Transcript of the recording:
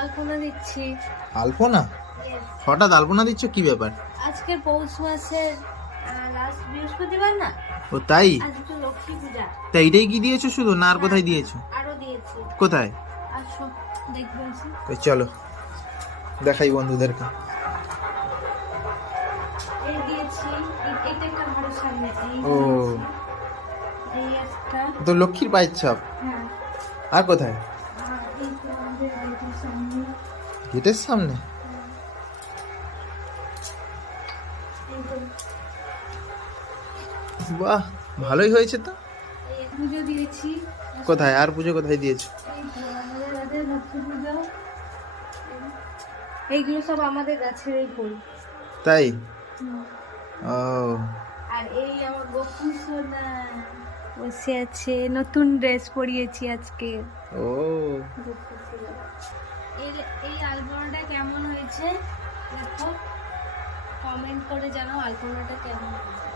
আলপনা দিচ্ছি। আলপনা? হঠাৎ আলপনা দিচ্ছ, কি ব্যাপার? আজকের পৌষ মাসের লাস্ট বৃহস্পতিবার না? ও তাই? আজকে লক্ষ্মী পূজা। তা এইটাই কি দিয়েছো শুধু, না আর কোথায় দিয়েছো? আরো দিয়েছি। কোথায়? আসো দেখবে এসে। ওই চলো দেখাই বন্ধুদেরকে। এই দিয়েছি, এটা একটা ঘরের সামনে। ও এই একটা। তো লক্ষ্মীর পায়ের ছাপ। হ্যাঁ। আর কোথায়? আর এই তো আমাদের গেটের সামনে। গেটের সামনে? এই তো। বাহ, ভালোই হয়েছে তো। এই পুজো দিয়েছি। কোথায় আর পুজো কোথায় দিয়েছো? এই তো আমাদের রাতে লক্ষ্মী পুজো। এইগুলো সব আমাদের গাছেরই ফুল। তাই? হুম। ও আর এই আমার গোপু সোনা বসে আছে, নতুন ড্রেস পরিয়েছি আজকে। ও এই আলপনাটা কেমন হয়েছে দেখো, কমেন্ট করে জানাও আলপনাটা কেমন হয়েছে।